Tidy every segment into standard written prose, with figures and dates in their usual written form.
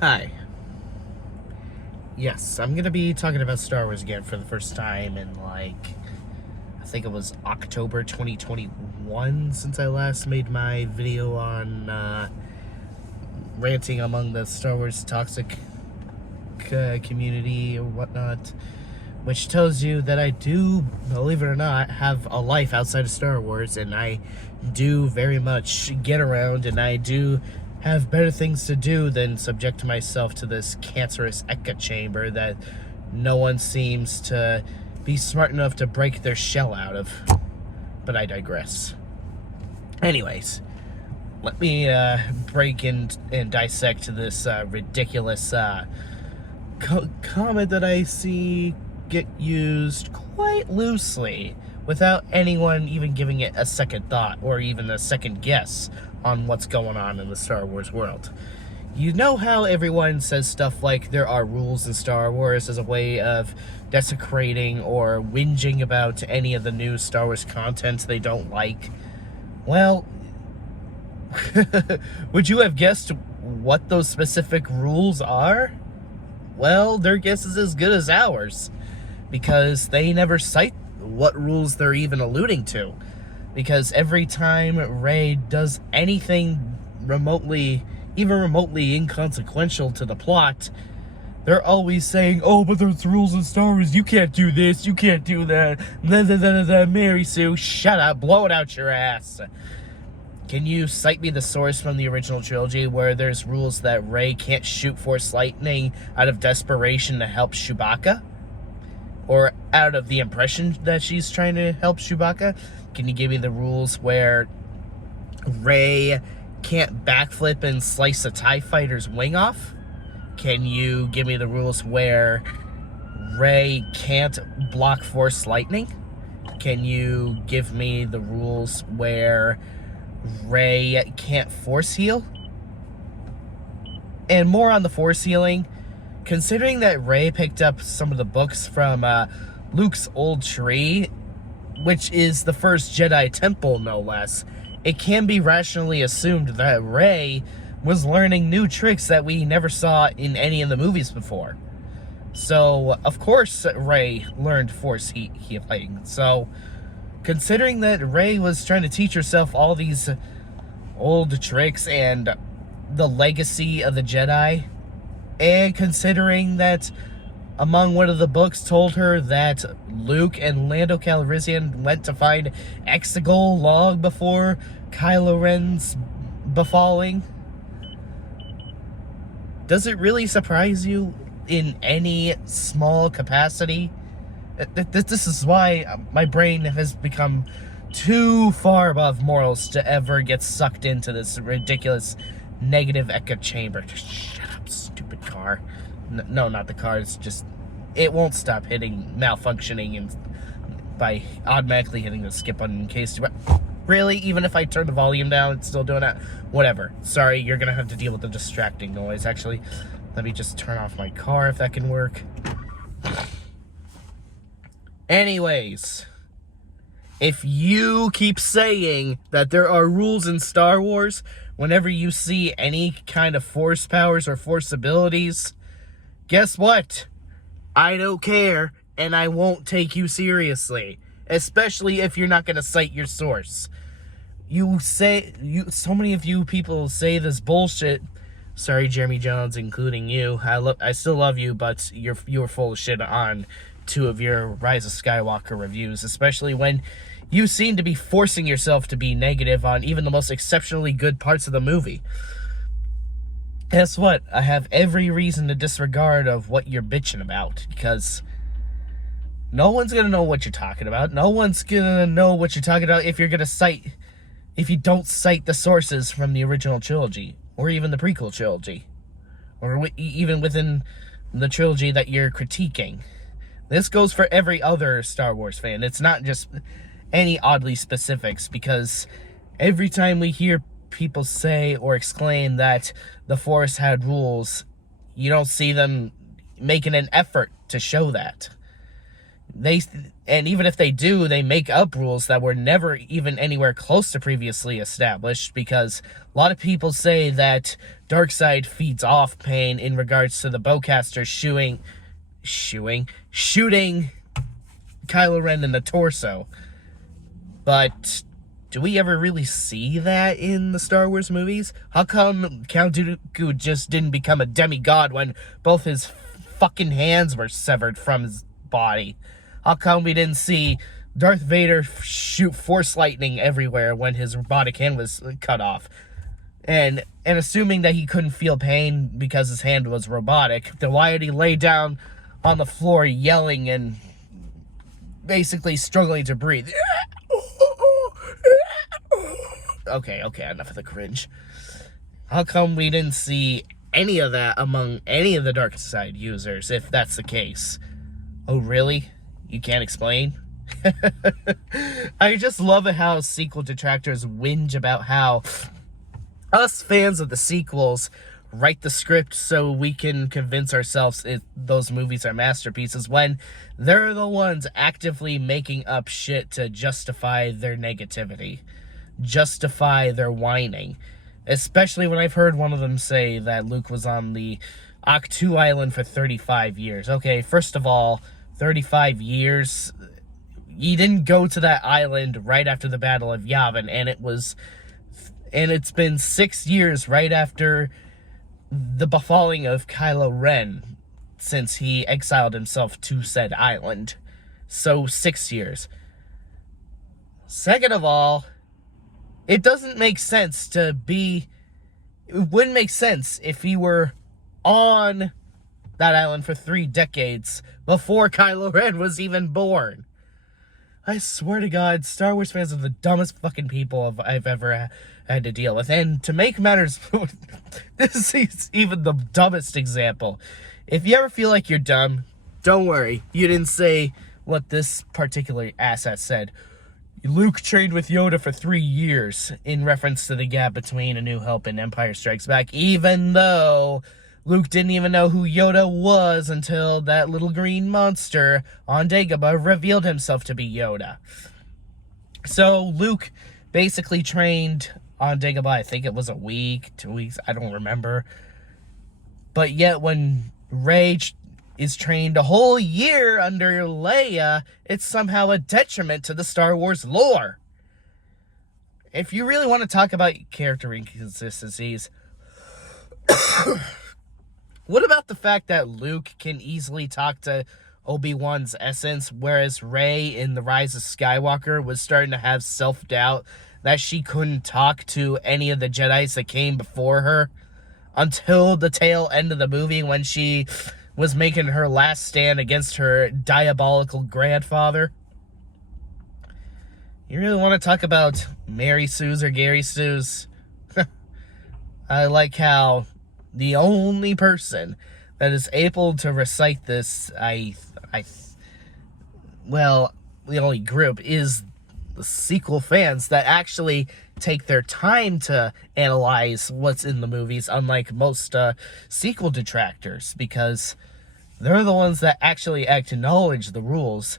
Hi. Yes, I'm gonna be talking about Star Wars again for the first time in I think it was October 2021 since I last made my video on ranting among the Star Wars toxic community or whatnot, which tells you that I do, believe it or not, have a life outside of Star Wars, and I do very much get around, and I do have better things to do than subject myself to this cancerous echo chamber that no one seems to be smart enough to break their shell out of. But I digress. Anyways, let me break in and dissect this ridiculous comment that I see get used quite loosely without anyone even giving it a second thought or even a second guess on what's going on in the Star Wars world. You know how everyone says stuff like there are rules in Star Wars as a way of desecrating or whinging about any of the new Star Wars content they don't like? Well, would you have guessed what those specific rules are? Well, their guess is as good as ours, because they never cite what rules they're even alluding to. Because every time Rey does anything remotely, even remotely inconsequential to the plot, they're always saying, oh, but there's rules in Star Wars, you can't do this, you can't do that, Mary Sue, shut up, blow it out your ass. Can you cite me the source from the original trilogy where there's rules that Rey can't shoot Force lightning out of desperation to help Chewbacca? Or out of the impression that she's trying to help Chewbacca? Can you give me the rules where Rey can't backflip and slice a TIE fighter's wing off? Can you give me the rules where Rey can't block Force lightning? Can you give me the rules where Rey can't Force heal? And more on the Force healing, considering that Rey picked up some of the books from Luke's old tree, which is the first Jedi temple, no less, it can be rationally assumed that Rey was learning new tricks that we never saw in any of the movies before. So, of course, Rey learned Force healing. So, considering that Rey was trying to teach herself all these old tricks and the legacy of the Jedi, and considering that among one of the books told her that Luke and Lando Calrissian went to find Exegol long before Kylo Ren's befalling, does it really surprise you in any small capacity? This is why my brain has become too far above morals to ever get sucked into this ridiculous negative echo chamber. Just shut up, stupid car. No, not the car. It's just, it won't stop malfunctioning and by automatically hitting the skip button in case really, even if I turn the volume down, it's still doing that. Whatever. Sorry, you're gonna have to deal with the distracting noise. Actually, let me just turn off my car if that can work. Anyways, if you keep saying that there are rules in Star Wars whenever you see any kind of Force powers or Force abilities, guess what? I don't care, and I won't take you seriously. Especially if you're not going to cite your source. So many of you people say this bullshit. Sorry, Jeremy Jones, including you. I still love you, but you're full of shit on 2 of your Rise of Skywalker reviews, especially when you seem to be forcing yourself to be negative on even the most exceptionally good parts of the movie. Guess what? I have every reason to disregard of what you're bitching about, because no one's gonna know what you're talking about. No one's gonna know what you're talking about if you don't cite the sources from the original trilogy, or even the prequel trilogy, or even within the trilogy that you're critiquing. This goes for every other Star Wars fan. It's not just any oddly specifics, because every time we hear people say or exclaim that the Force had rules, you don't see them making an effort to show that. They and even if they do, they make up rules that were never even anywhere close to previously established, because a lot of people say that Darkseid feeds off Pain in regards to the bowcaster shooting Kylo Ren in the torso. But do we ever really see that in the Star Wars movies? How come Count Dooku just didn't become a demigod when both his fucking hands were severed from his body? How come we didn't see Darth Vader shoot force lightning everywhere when his robotic hand was cut off? And assuming that he couldn't feel pain because his hand was robotic, then why did he lay down on the floor yelling and basically struggling to breathe? Okay, enough of the cringe. How come we didn't see any of that among any of the Darkseid users, if that's the case? Oh, really? You can't explain? I just love it how sequel detractors whinge about how us fans of the sequels write the script so we can convince ourselves those movies are masterpieces, when they're the ones actively making up shit to justify their negativity, justify their whining. Especially when I've heard one of them say that Luke was on the Ahch-To Island for 35 years. Okay, first of all, 35 years, he didn't go to that island right after the Battle of Yavin, and it's been 6 years right after the befalling of Kylo Ren since he exiled himself to said island. So 6 years. Second of all, it doesn't make sense it wouldn't make sense if he were on that island for 3 decades before Kylo Ren was even born. I swear to God, Star Wars fans are the dumbest fucking people I've ever had to deal with. And to make matters, this is even the dumbest example. If you ever feel like you're dumb, don't worry. You didn't say what this particular asset said. Luke trained with Yoda for 3 years, in reference to the gap between A New Hope and Empire Strikes Back, even though Luke didn't even know who Yoda was until that little green monster on Dagobah revealed himself to be Yoda. So Luke basically trained on Dagobah, I think it was a week, 2 weeks, I don't remember. But yet when Rey is trained a whole year under Leia, it's somehow a detriment to the Star Wars lore. If you really want to talk about character inconsistencies, what about the fact that Luke can easily talk to Obi-Wan's essence, whereas Rey in The Rise of Skywalker was starting to have self-doubt that she couldn't talk to any of the Jedis that came before her until the tail end of the movie, when she was making her last stand against her diabolical grandfather? You really want to talk about Mary Sue's or Gary Sue's? I like how the only person that is able to recite this, well, the only group is the sequel fans that actually take their time to analyze what's in the movies, unlike most sequel detractors, because they're the ones that actually acknowledge the rules.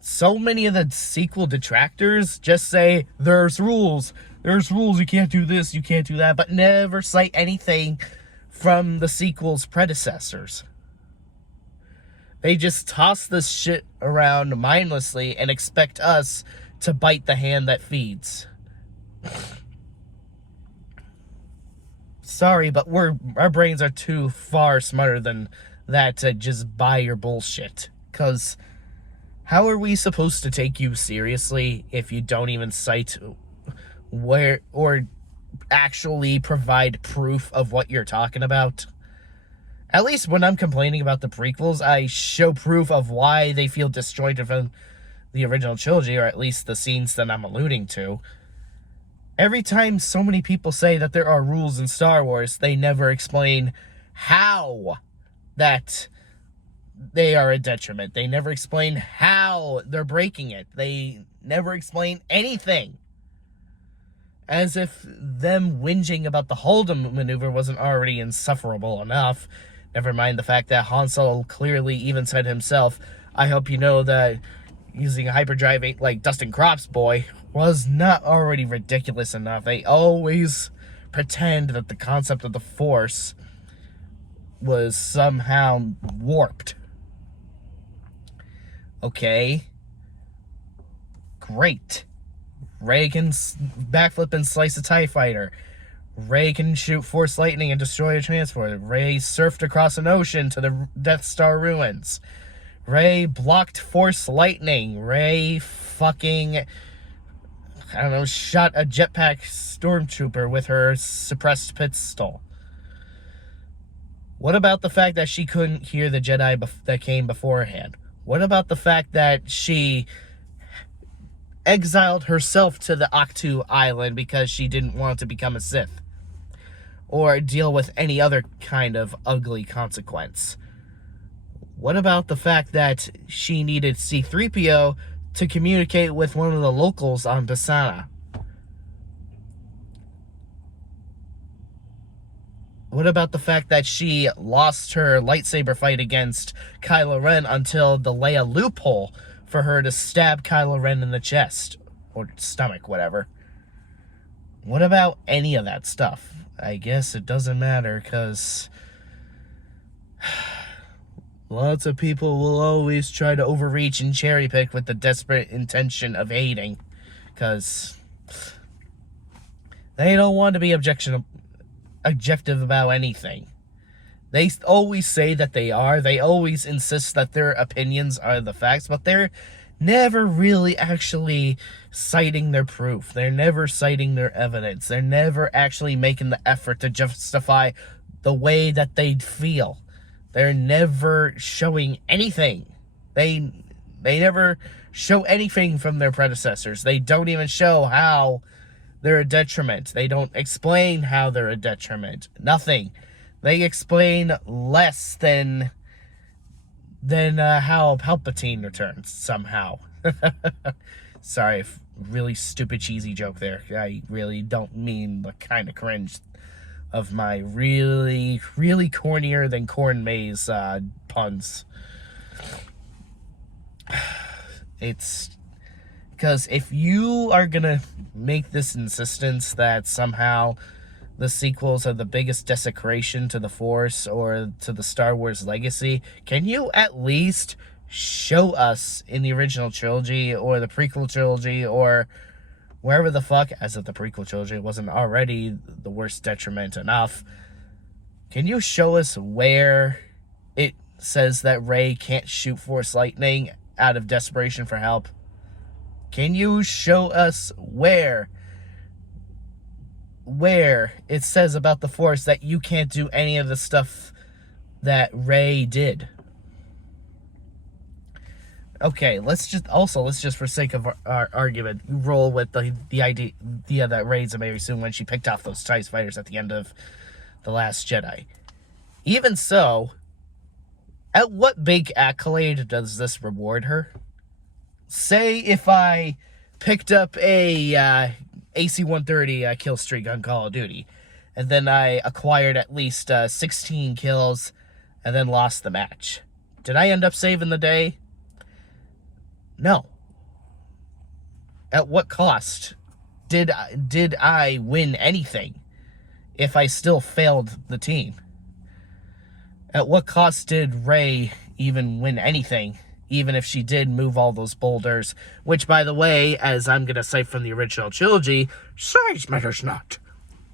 So many of the sequel detractors just say, there's rules, you can't do this, you can't do that, but never cite anything from the sequel's predecessors. They just toss this shit around mindlessly and expect us to bite the hand that feeds. Sorry, but our brains are too far smarter than that to just buy your bullshit. Because how are we supposed to take you seriously if you don't even cite where or actually provide proof of what you're talking about? At least when I'm complaining about the prequels, I show proof of why they feel disjointed from the original trilogy, or at least the scenes that I'm alluding to. Every time so many people say that there are rules in Star Wars, they never explain how that they are a detriment. They never explain how they're breaking it. They never explain anything. As if them whinging about the Holden maneuver wasn't already insufferable enough. Never mind the fact that Han Solo clearly even said himself, I hope you know that using hyperdrive ain't like dusting crops, boy, was not already ridiculous enough. They always pretend that the concept of the Force was somehow warped. Okay. Great. Rey can backflip and slice a TIE fighter. Rey can shoot Force lightning and destroy a transport. Rey surfed across an ocean to the Death Star ruins. Rey blocked Force lightning. Rey fucking, I don't know, shot a jetpack stormtrooper with her suppressed pistol. What about the fact that she couldn't hear the Jedi that came beforehand? What about the fact that she exiled herself to the Octu Island because she didn't want to become a Sith? Or deal with any other kind of ugly consequence? What about the fact that she needed C-3PO to communicate with one of the locals on Basana? What about the fact that she lost her lightsaber fight against Kylo Ren until the Leia loophole for her to stab Kylo Ren in the chest or stomach, whatever? What about any of that stuff? I guess it doesn't matter, because lots of people will always try to overreach and cherry pick with the desperate intention of hating, because they don't want to be objective about anything. They always say that they are. They always insist that their opinions are the facts, but they're never really actually citing their proof. They're never citing their evidence. They're never actually making the effort to justify the way that they feel. They're never showing anything. They never show anything from their predecessors. They don't even show how they're a detriment. They don't explain how they're a detriment. Nothing. They explain less than how Palpatine returns somehow. Sorry, really stupid cheesy joke there. I really don't mean the kind of cringe of my really, really cornier than corn maze puns. It's because if you are gonna make this insistence that somehow the sequels are the biggest desecration to the Force or to the Star Wars legacy, can you at least show us in the original trilogy or the prequel trilogy or wherever the fuck, as if the prequel trilogy wasn't already the worst detriment enough, can you show us where it says that Rey can't shoot Force lightning out of desperation for help? Can you show us where it says about the Force that you can't do any of the stuff that Rey did? Okay, let's just for sake of our argument, roll with the idea that Rey's a Mary Sue when she picked off those TIE fighters at the end of The Last Jedi. Even so, at what big accolade does this reward her? Say if I picked up a AC-130 kill streak on Call of Duty, and then I acquired at least 16 kills, and then lost the match. Did I end up saving the day? No. At what cost did I win anything if I still failed the team? At what cost did Rey even win anything, even if she did move all those boulders? Which, by the way, as I'm going to cite from the original trilogy, size matters not.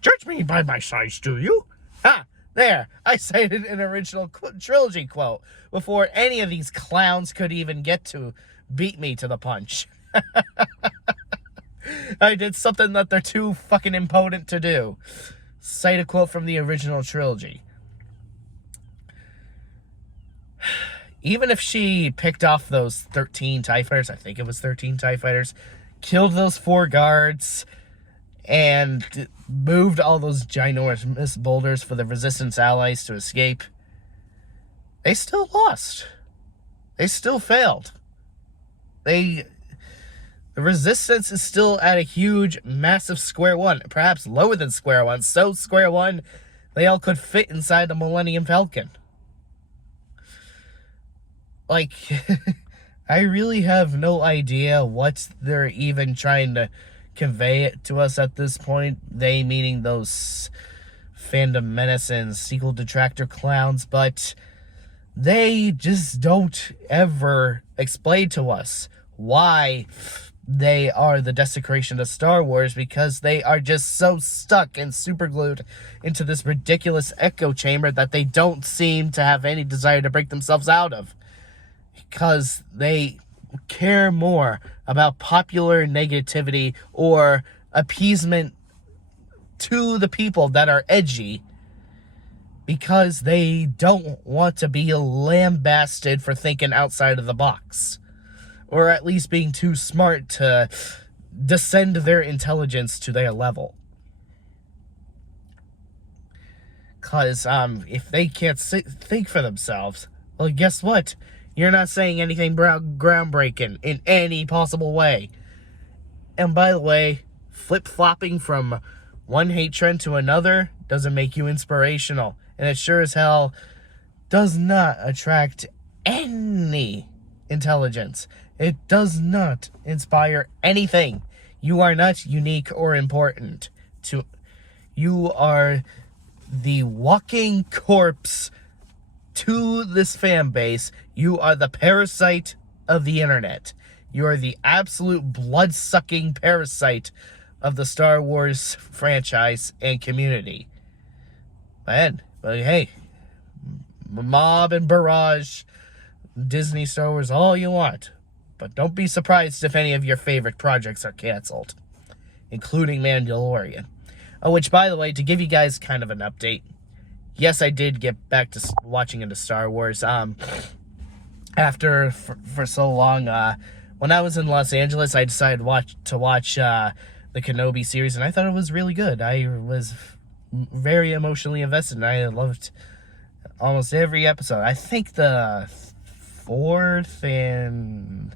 Judge me by my size, do you? Ha! There, I cited an original trilogy quote before any of these clowns could even get to beat me to the punch. I did something that they're too fucking impotent to do. Cite a quote from the original trilogy. Even if she picked off those 13 TIE fighters, I think it was 13 TIE fighters, killed those 4 guards, and moved all those ginormous boulders for the Resistance allies to escape, they still lost. They still failed. The Resistance is still at a huge, massive square one, perhaps lower than square one, so square one they all could fit inside the Millennium Falcon. Like, I really have no idea what they're even trying to convey it to us at this point. They meaning those fandom menace and sequel detractor clowns, but they just don't ever explain to us why they are the desecration of Star Wars, because they are just so stuck and superglued into this ridiculous echo chamber that they don't seem to have any desire to break themselves out of. Because they care more about popular negativity or appeasement to the people that are edgy, because they don't want to be lambasted for thinking outside of the box, or at least being too smart to descend their intelligence to their level. Because if they can't think for themselves, well, guess what? You're not saying anything groundbreaking in any possible way. And by the way, flip-flopping from one hate trend to another doesn't make you inspirational. And it sure as hell does not attract any intelligence. It does not inspire anything. You are not unique or important. You are the walking corpse to this fan base. You are the parasite of the internet. You are the absolute blood-sucking parasite of the Star Wars franchise and community. But hey, mob and barrage, Disney, Star Wars, all you want. But don't be surprised if any of your favorite projects are canceled, including Mandalorian. Oh, which, by the way, to give you guys kind of an update, yes, I did get back to watching into Star Wars. After for so long, when I was in Los Angeles, I decided to watch the Kenobi series, and I thought it was really good. I was very emotionally invested, and I loved almost every episode. I think the fourth and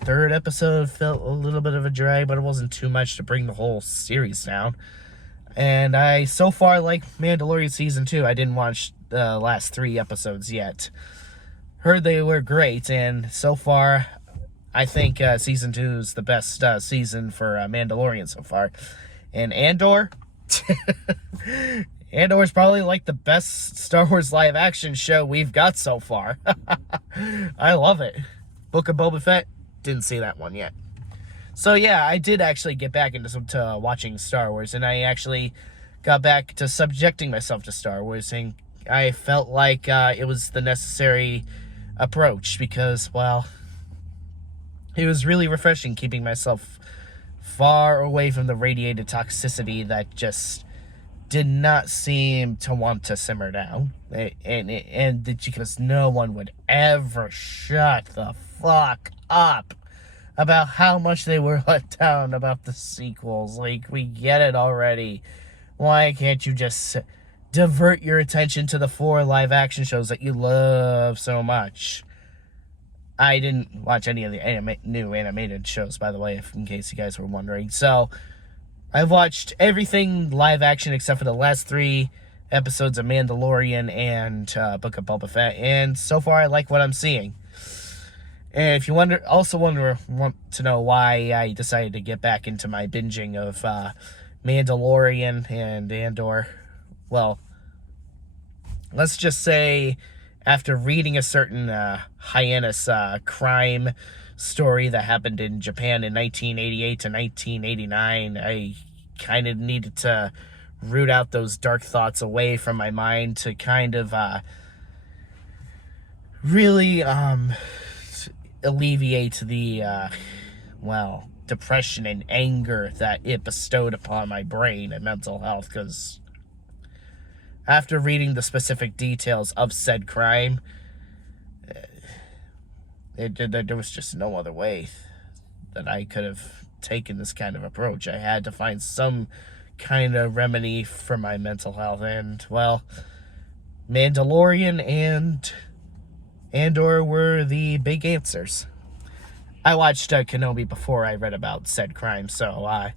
third episode felt a little bit of a drag, but it wasn't too much to bring the whole series down. And I so far like Mandalorian Season 2. I didn't watch the last 3 episodes yet. Heard they were great, and so far, I think Season 2 is the best season for Mandalorian so far. And Andor? Andor is probably like the best Star Wars live action show we've got so far. I love it. Book of Boba Fett? Didn't see that one yet. So yeah, I did actually get back into watching Star Wars, and I actually got back to subjecting myself to Star Wars, and I felt like it was the necessary approach, because, well, it was really refreshing keeping myself far away from the radiated toxicity that just did not seem to want to simmer down, and because no one would ever shut the fuck up about how much they were let down about the sequels. Like, we get it already. Why can't you just divert your attention to the 4 live action shows that you love so much? I didn't watch any of the new animated shows, by the way, in case you guys were wondering. So, I've watched everything live action except for the last 3 episodes of Mandalorian and Book of Boba Fett, and so far I like what I'm seeing. And if you want to know why I decided to get back into my binging of Mandalorian and Andor, well, let's just say after reading a certain heinous crime story that happened in Japan in 1988 to 1989, I kind of needed to root out those dark thoughts away from my mind to kind of really alleviate the depression and anger that it bestowed upon my brain and mental health, because after reading the specific details of said crime, there was just no other way that I could have taken this kind of approach. I had to find some kind of remedy for my mental health, and, well, Mandalorian and Andor were the big answers. I watched Kenobi before I read about said crime, so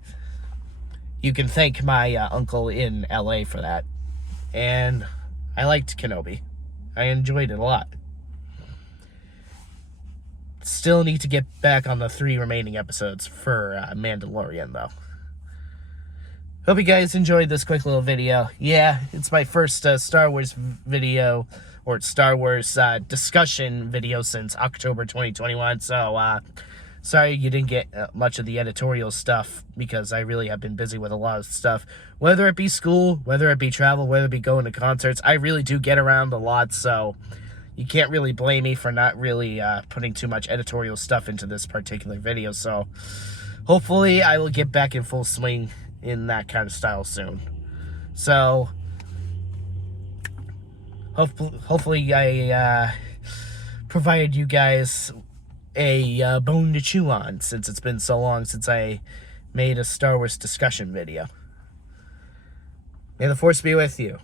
you can thank my uncle in LA for that. And I liked Kenobi. I enjoyed it a lot. Still need to get back on the 3 remaining episodes for Mandalorian, though. Hope you guys enjoyed this quick little video. Yeah, it's my first Star Wars video, or Star Wars discussion video since October 2021, so sorry you didn't get much of the editorial stuff, because I really have been busy with a lot of stuff. Whether it be school, whether it be travel, whether it be going to concerts, I really do get around a lot, so you can't really blame me for not really putting too much editorial stuff into this particular video, so hopefully I will get back in full swing in that kind of style soon. So hopefully I provided you guys a bone to chew on, since it's been so long since I made a Star Wars discussion video. May the Force be with you.